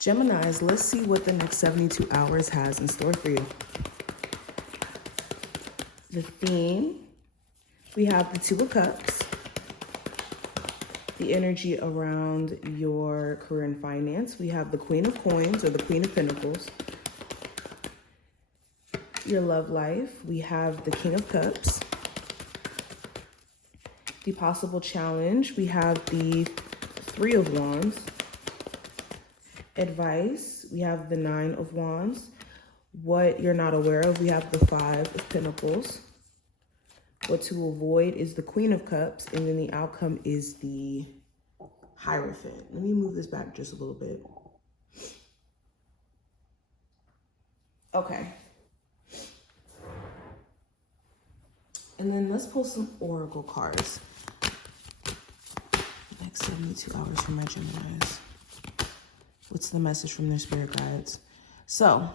Geminis, let's see what the next 72 hours has in store for you. The theme, we have the Two of Cups, the energy around your career and finance. We have the Queen of Coins or the Queen of Pentacles. Your love life, we have the King of Cups. The possible challenge, we have the Three of Wands. Advice, we have the Nine of Wands. What you're not aware of, we have the Five of Pentacles. What to avoid is the Queen of Cups, and then the outcome is the Hierophant. Let me move this back just a little bit. Okay. And then let's pull some oracle cards. Next 72 hours for my Geminis. What's the message from their spirit guides? So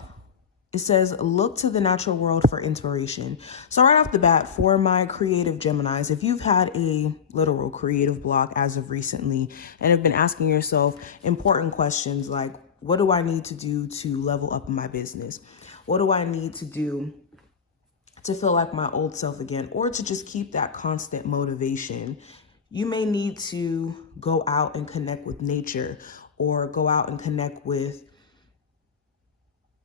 it says, look to the natural world for inspiration. So right off the bat, for my creative Geminis, if you've had a literal creative block as of recently and have been asking yourself important questions like, what do I need to do to level up in my business? What do I need to do to feel like my old self again, or to just keep that constant motivation? You may need to go out and connect with nature, or go out and connect with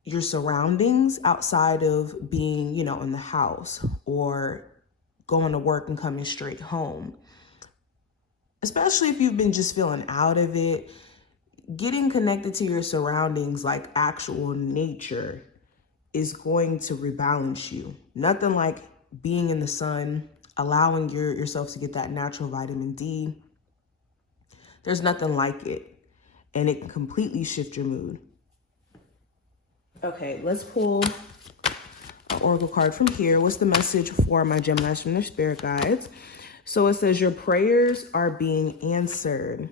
your surroundings outside of being, in the house, or going to work and coming straight home. Especially if you've been just feeling out of it, getting connected to your surroundings, like actual nature, is going to rebalance you. Nothing like being in the sun, allowing yourself to get that natural vitamin D. There's nothing like it. And it can completely shift your mood. Okay, let's pull an oracle card from here. What's the message for my Geminis from their spirit guides? So it says, your prayers are being answered.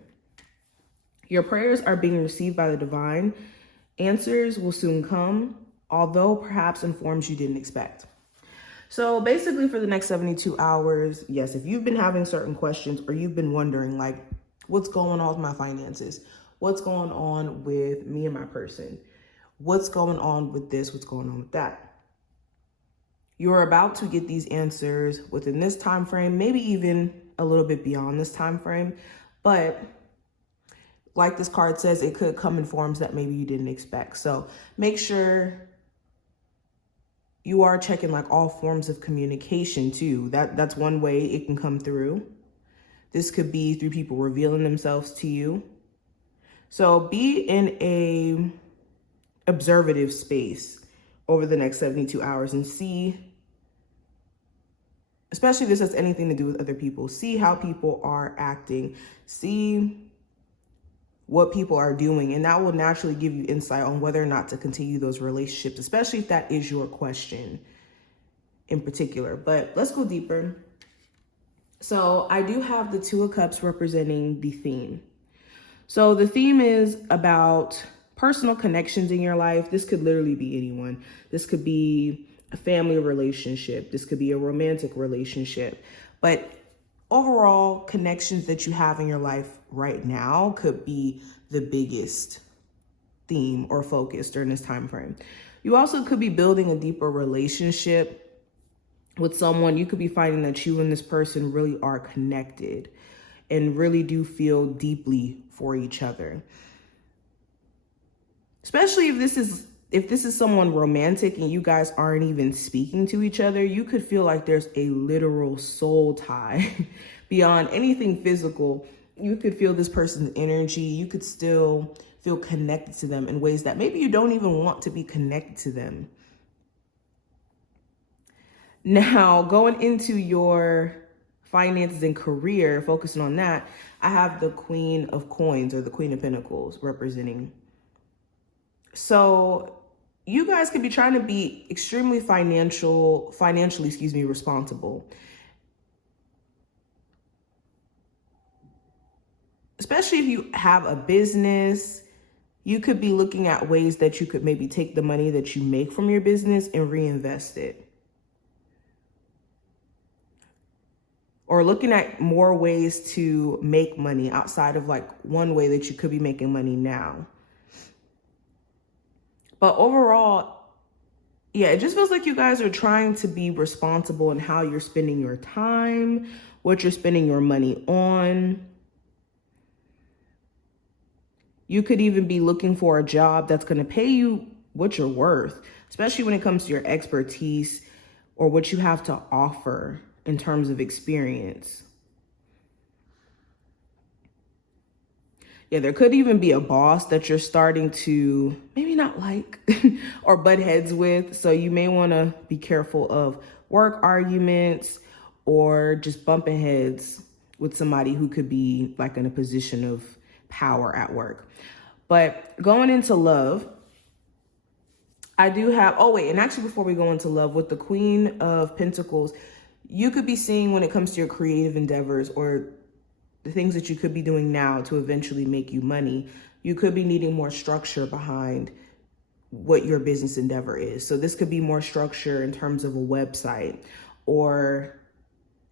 Your prayers are being received by the divine. Answers will soon come, although perhaps in forms you didn't expect. So basically for the next 72 hours, yes, if you've been having certain questions, or you've been wondering like, what's going on with my finances? What's going on with me and my person? What's going on with this? What's going on with that? You're about to get these answers within this time frame, maybe even a little bit beyond this time frame. But like this card says, it could come in forms that maybe you didn't expect. So make sure you are checking like all forms of communication too. That's one way it can come through. This could be through people revealing themselves to you. So be in a observative space over the next 72 hours and see, especially if this has anything to do with other people, see how people are acting, see what people are doing, and that will naturally give you insight on whether or not to continue those relationships, especially if that is your question in particular. But let's go deeper. So I do have the Two of Cups representing the theme. So the theme is about personal connections in your life. This could literally be anyone. This could be a family relationship. This could be a romantic relationship. But overall, connections that you have in your life right now could be the biggest theme or focus during this time frame. You also could be building a deeper relationship with someone. You could be finding that you and this person really are connected and really do feel deeply for each other. Especially if this is someone romantic and you guys aren't even speaking to each other, you could feel like there's a literal soul tie beyond anything physical. You could feel this person's energy. You could still feel connected to them in ways that maybe you don't even want to be connected to them. Now, going into your finances and career, focusing on that, I have the Queen of Coins or the Queen of Pentacles representing. So you guys could be trying to be extremely financially responsible. Especially if you have a business, you could be looking at ways that you could maybe take the money that you make from your business and reinvest it. Or looking at more ways to make money outside of like one way that you could be making money now. But overall, yeah, it just feels like you guys are trying to be responsible in how you're spending your time, what you're spending your money on. You could even be looking for a job that's going to pay you what you're worth, especially when it comes to your expertise or what you have to offer in terms of experience. Yeah, there could even be a boss that you're starting to maybe not like or butt heads with. So you may want to be careful of work arguments or just bumping heads with somebody who could be like in a position of power at work. But going into love, I do have, oh wait, and actually before we go into love, with the Queen of Pentacles, you could be seeing when it comes to your creative endeavors or the things that you could be doing now to eventually make you money, you could be needing more structure behind what your business endeavor is. So this could be more structure in terms of a website or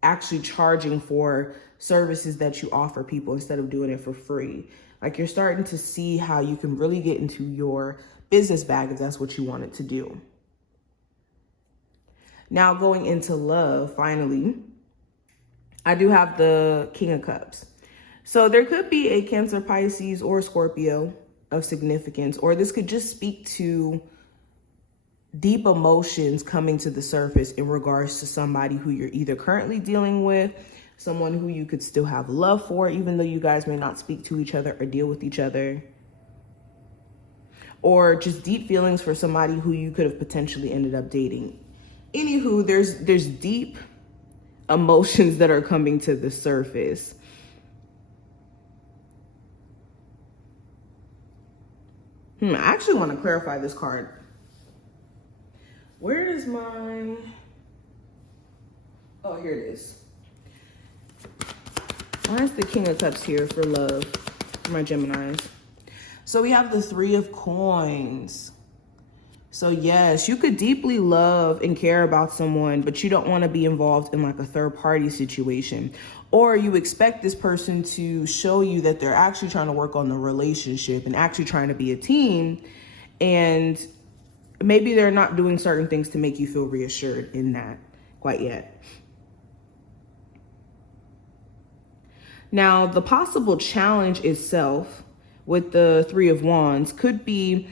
actually charging for services that you offer people instead of doing it for free. Like you're starting to see how you can really get into your business bag if that's what you want it to do. Now going into love, finally, I do have the King of Cups. So there could be a Cancer, Pisces, or Scorpio of significance, or this could just speak to deep emotions coming to the surface in regards to somebody who you're either currently dealing with, someone who you could still have love for, even though you guys may not speak to each other or deal with each other, or just deep feelings for somebody who you could have potentially ended up dating. Anywho, there's deep emotions that are coming to the surface. I actually want to clarify this card. Where is my... Oh, here it is. Why is the King of Cups here for love for my Geminis? So we have the Three of Coins. So yes, you could deeply love and care about someone, but you don't want to be involved in like a third party situation. Or you expect this person to show you that they're actually trying to work on the relationship and actually trying to be a team. And maybe they're not doing certain things to make you feel reassured in that quite yet. Now, the possible challenge itself with the Three of Wands could be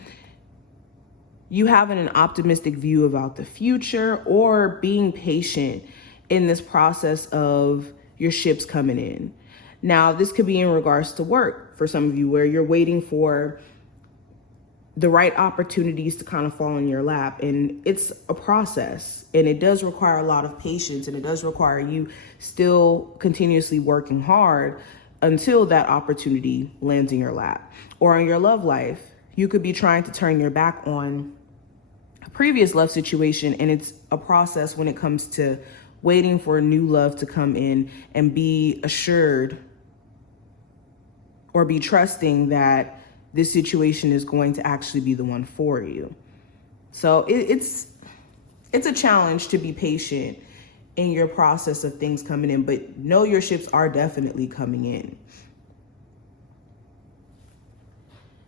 you having an optimistic view about the future or being patient in this process of your ships coming in. Now, this could be in regards to work for some of you, where you're waiting for the right opportunities to kind of fall in your lap. And it's a process, and it does require a lot of patience, and it does require you still continuously working hard until that opportunity lands in your lap. Or in your love life, you could be trying to turn your back on a previous love situation, and it's a process when it comes to waiting for a new love to come in and be assured or be trusting that this situation is going to actually be the one for you. So it's a challenge to be patient in your process of things coming in, but know your ships are definitely coming in.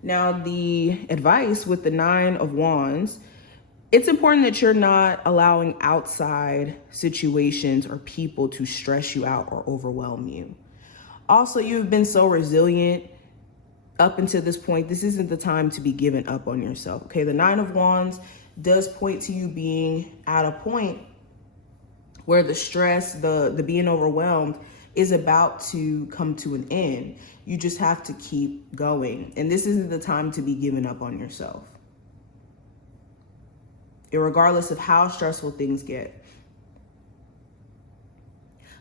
Now, the advice with the Nine of Wands, it's important that you're not allowing outside situations or people to stress you out or overwhelm you. Also, you've been so resilient up until this point. This isn't the time to be giving up on yourself, okay? The Nine of Wands does point to you being at a point where the stress, the being overwhelmed is about to come to an end. You just have to keep going. And this isn't the time to be giving up on yourself, regardless of how stressful things get.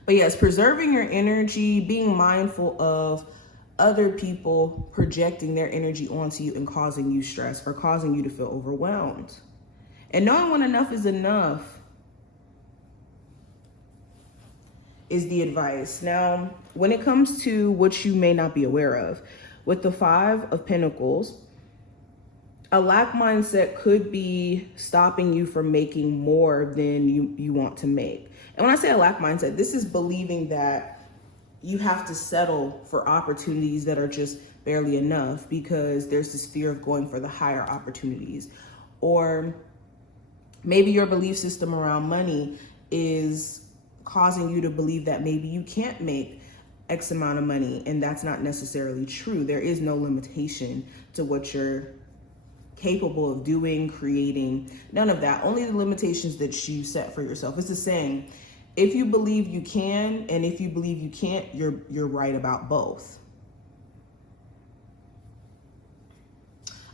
But yes, preserving your energy, being mindful of other people projecting their energy onto you and causing you stress or causing you to feel overwhelmed. And knowing when enough is enough is the advice. Now, when it comes to what you may not be aware of, with the Five of Pentacles, a lack mindset could be stopping you from making more than you want to make. And when I say a lack mindset, this is believing that you have to settle for opportunities that are just barely enough because there's this fear of going for the higher opportunities. Or maybe your belief system around money is causing you to believe that maybe you can't make X amount of money, and that's not necessarily true. There is no limitation to what you're capable of doing, creating, none of that. Only the limitations that you set for yourself. It's the saying, if you believe you can, and if you believe you can't, you're right about both.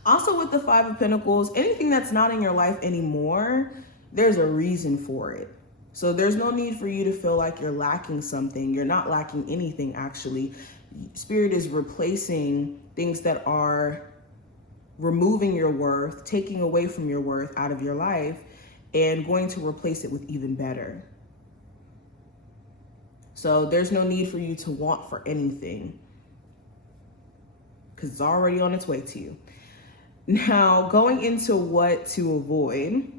Also with the Five of Pentacles, anything that's not in your life anymore, there's a reason for it. So there's no need for you to feel like you're lacking something. You're not lacking anything, actually. Spirit is replacing things that are removing your worth, taking away from your worth out of your life, and going to replace it with even better. So there's no need for you to want for anything, because it's already on its way to you. Now, going into what to avoid,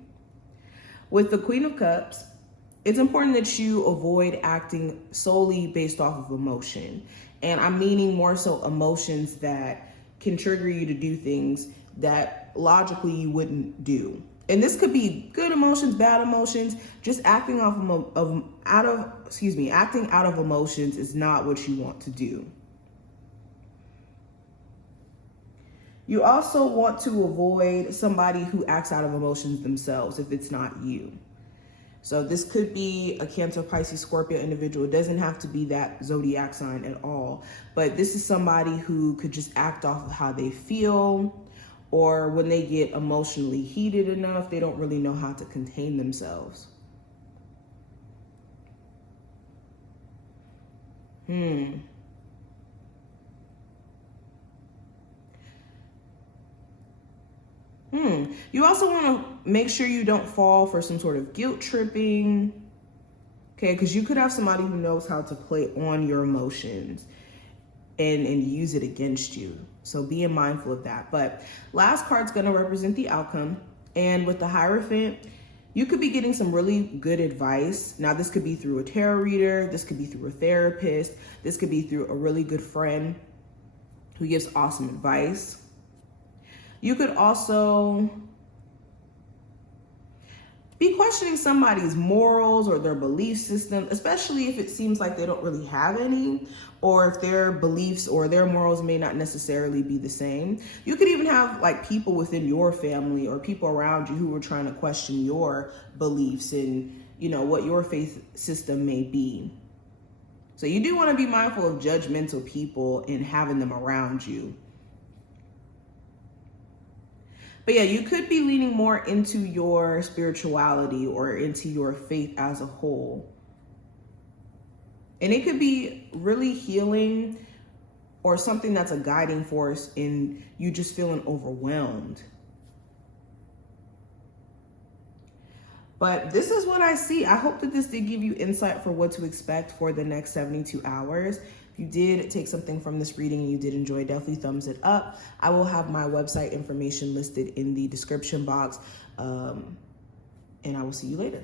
with the Queen of Cups, it's important that you avoid acting solely based off of emotion. And I'm meaning more so emotions that can trigger you to do things that logically you wouldn't do. And this could be good emotions, bad emotions. Just acting out of emotions is not what you want to do. You also want to avoid somebody who acts out of emotions themselves if it's not you. So this could be a Cancer, Pisces, Scorpio individual. It doesn't have to be that zodiac sign at all. But this is somebody who could just act off of how they feel, or when they get emotionally heated enough, they don't really know how to contain themselves. You also want to make sure you don't fall for some sort of guilt tripping, okay? Because you could have somebody who knows how to play on your emotions and use it against you. So being mindful of that. But last card's going to represent the outcome. And with the Hierophant, you could be getting some really good advice. Now, this could be through a tarot reader. This could be through a therapist. This could be through a really good friend who gives awesome advice. You could also be questioning somebody's morals or their belief system, especially if it seems like they don't really have any, or if their beliefs or their morals may not necessarily be the same. You could even have like people within your family or people around you who are trying to question your beliefs and, you know, what your faith system may be. So you do want to be mindful of judgmental people and having them around you. But yeah, you could be leaning more into your spirituality or into your faith as a whole. And it could be really healing or something that's a guiding force in you just feeling overwhelmed. But this is what I see. I hope that this did give you insight for what to expect for the next 72 hours. If you did take something from this reading and you did enjoy, definitely thumbs it up. I will have my website information listed in the description box. And I will see you later.